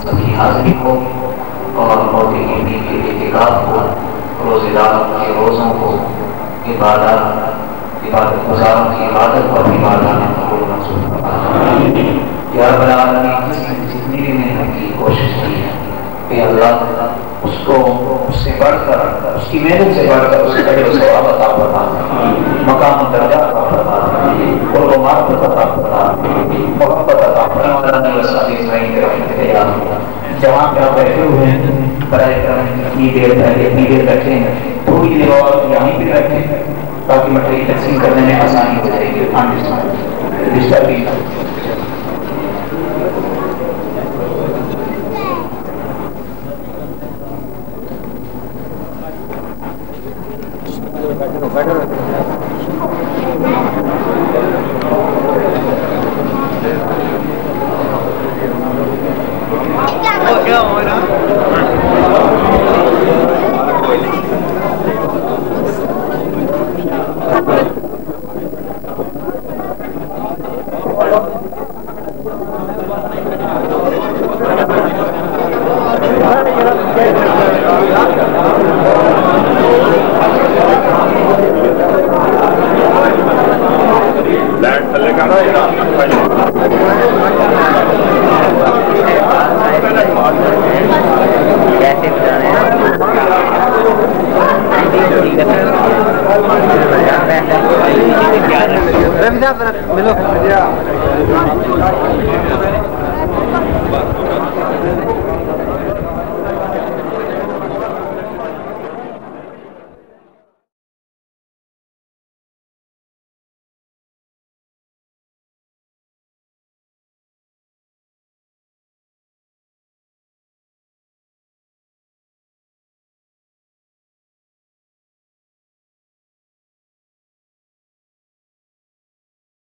सभी हाजिरी को और मौके की नींद के इतिकाद को, रोज़ेदार के रोज़ों को, इबादत गुजारों की इबादत और इबादत में कबूल मंजूर फरमाए। या रब्बल आलमीन, जितनी भी मेहनत की कोशिश की है कि अल्लाह उसको उससे बढ़कर, उसकी मेहनत से बढ़कर उसके अजर सवाब अता फरमाए, मकाम दर्जा अता फरमाए, और मार्फत अता फरमाए, मोहब्बत अता फरमाए। जहाँ पे आप बैठे हुए हैं बराए करम इतनी देर बैठे हैं, थोड़ी देर और यहीं पे बैठे ताकि मटेरियल तकसीम करने में आसानी हो जाएगी। रवि साहब मिलो।